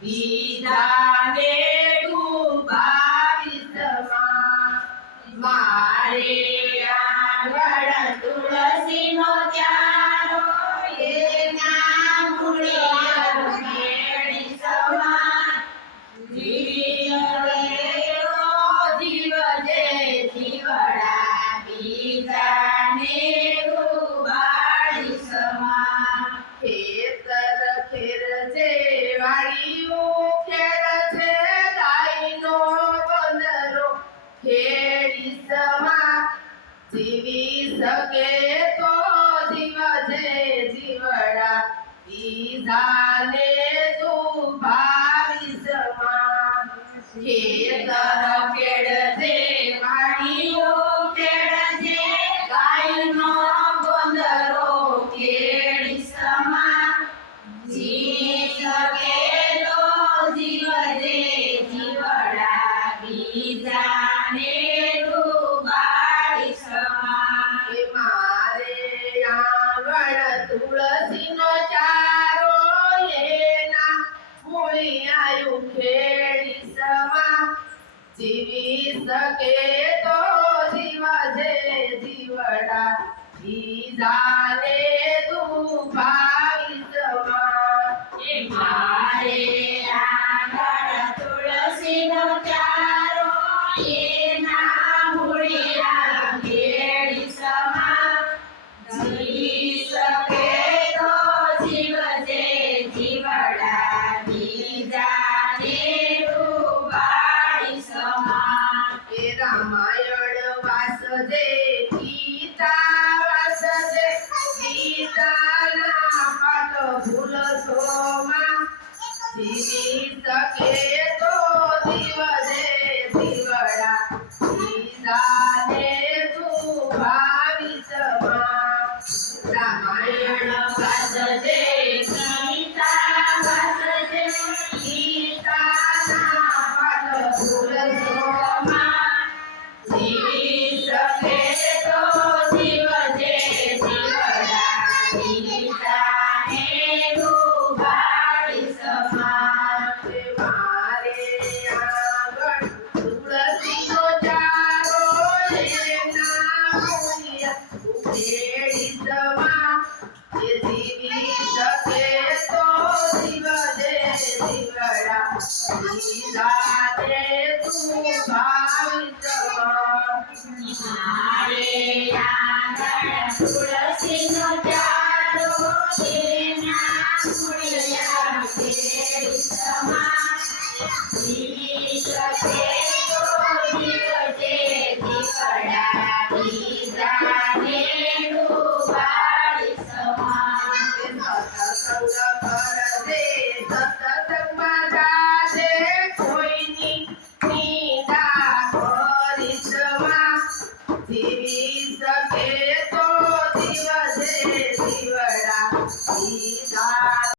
બીજાને મારે આંગણ તુલસીનો ચારો જીવ છે જીવડા બીજાને દુભાવી સમાન ખેતર ખેડ મૂળિયાયું ખેડી સમા જીવી શકે તો જીવ જે જીવડા. બીજાને દુભાવી સમા એ મારે रामायण वासदे गीता वासदे गीता नापात भूल सोमा तिनी सके तो दिव दे दिवडा गीता दे तू भाविस मा. Ramayan वासदे Thank you. Sí.